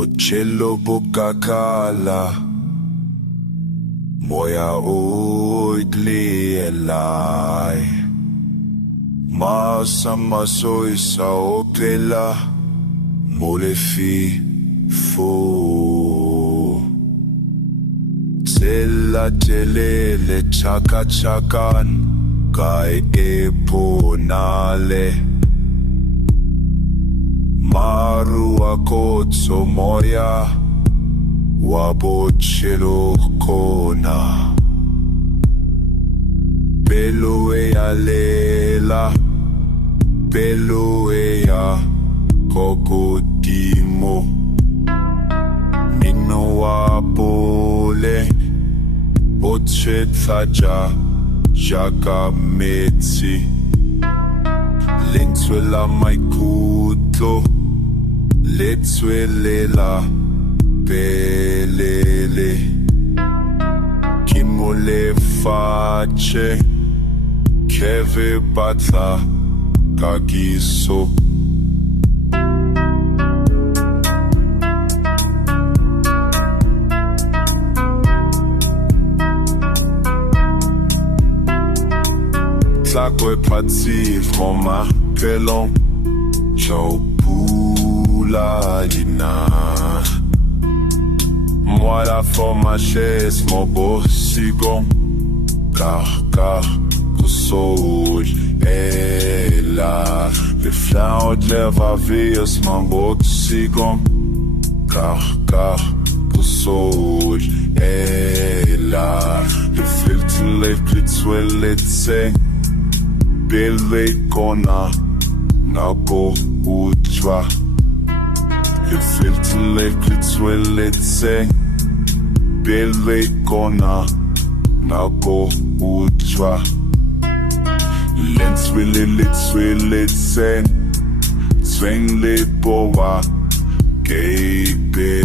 Botshelo bokakala moya o idlielai Masama soisa opela molefi fo Tsela telele chaka chakan kai eponale Maru akotso moya wabotshelo kona Pelo eyalela Pelo eya kokodimo Nino wapole Otshetaja Jakametsi Lentwela maikutlo Letwelela Pelele Kimole fache Keve batla Kagiso Tlakwe pativ Roma pelon Chopula dina Moi la forme ma chaise mon beau sigon Car Kusoj Ela Le flower leva vias mon beau sigon Car Kusoj Ela Le filtre le plitswele tse Bele kona Nako utwa Le filtre le plitswele tse Bele kona Nako utwa Letswele tse Zweng le boa Gebe